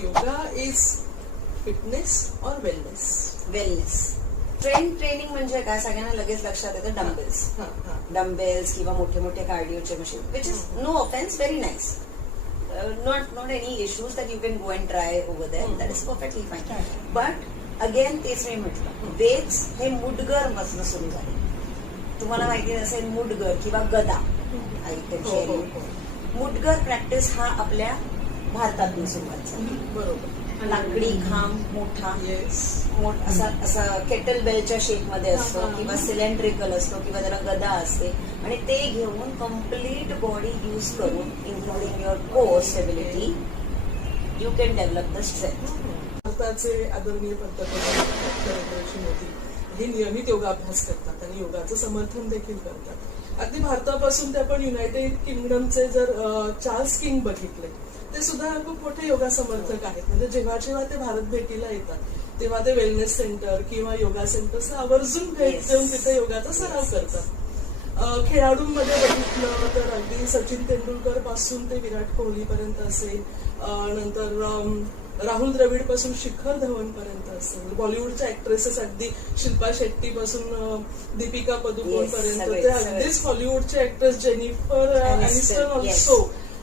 Yoga is fitness or wellness? Wellness. Training म्हणजे काय, सगळ्यांना लगेच लक्षात येतं डम्बेल्स किंवा मोठे मोठे कार्डिओचे machine, which is no offence, very nice, not any issues that you can go and try over there, that is perfectly fine. But again तेच मी म्हटलं, वेद्स हे मुडगर मधनं सुरू झाले. तुम्हाला माहिती असेल मुडगर किंवा गदा, मुडगर प्रॅक्टिस हा आपल्या भारतातून सुरुवात झाली. बरोबर. लाकडी खांब मोठा, असा केटल बेलच्या शेप मध्ये असतो किंवा सिलेंड्रिकल असतो किंवा त्याला गदा असते, आणि ते घेऊन कम्प्लीट बॉडी यूज करून including your core stability you can develop the strength. भारताचे आदरणीय पंतप्रधान नरेंद्र मोदी हे नियमित योगाभ्यास करतात आणि योगाचं समर्थन देखील करतात. अगदी भारतापासून ते आपण युनायटेड किंगडमचे जर चार्ल्स किंग बघितले, ते सुद्धा खूप मोठे योगा समर्थक आहेत. म्हणजे जेव्हा जेव्हा ते भारत भेटीला येतात तेव्हा ते वेलनेस सेंटर किंवा योगा सेंटर आवर्जून भेट देऊन तिथे योगाचा सराव करतात. खेळाडूंमध्ये बघितलं तर अगदी सचिन तेंडुलकर पासून ते विराट कोहली पर्यंत असेल, नंतर राहुल द्रविड पासून शिखर धवन पर्यंत असेल, बॉलिवूडच्या ऍक्ट्रेसेस अगदी शिल्पा शेट्टी पासून दीपिका पदुकोण पर्यंत, ते अगदीच हॉलिवूडचे ऍक्ट्रेस जेनिफर एनिस्टन ऑल्सो,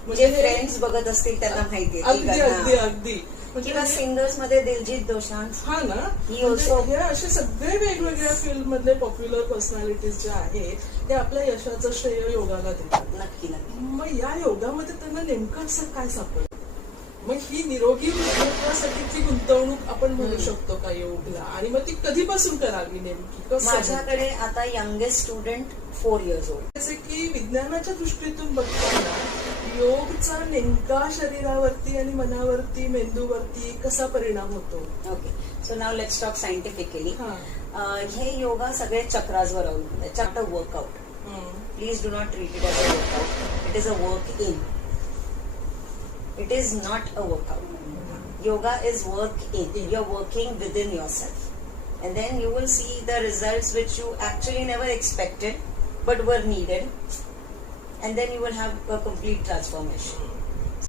म्हणजे फ्रेंड्स बघत असतील त्यांना माहिती अगदी किंवा सिंगर्स मध्ये दिलजीत दोसांझ, हा ना, हे असे सगळे वेगवेगळ्या फील्ड मधले पॉप्युलर पर्सनॅलिटीज जे आहेत ते आपल्या यशाचं श्रेय योगाला देतात. नक्की. मग या योगामध्ये त्यांना नेमकं असं काय सापडलं? मग ही निरोगी वृद्धापनासाठीची गुंतवणूक आपण म्हणू शकतो का योगला, आणि मग ती कधीपासून करावी नेमकी? माझ्याकडे आता यंगेस्ट स्टुडंट 4 years old. जसे की विज्ञानाच्या दृष्टीतून बघताना योगचा नेमका शरीरावरती आणि मनावरती, मेंदूवरती कसा परिणाम होतो? Okay, so now let's talk scientifically. हे योगा सगळे चक्रासवर अवलंबून आहे. चक्र workout, please do not treat it as a workout. It is a work in. It is not a workout. Yoga is work in. You're working within yourself. And then you will see the results which you actually never expected but were needed. And then you will have a complete transformation.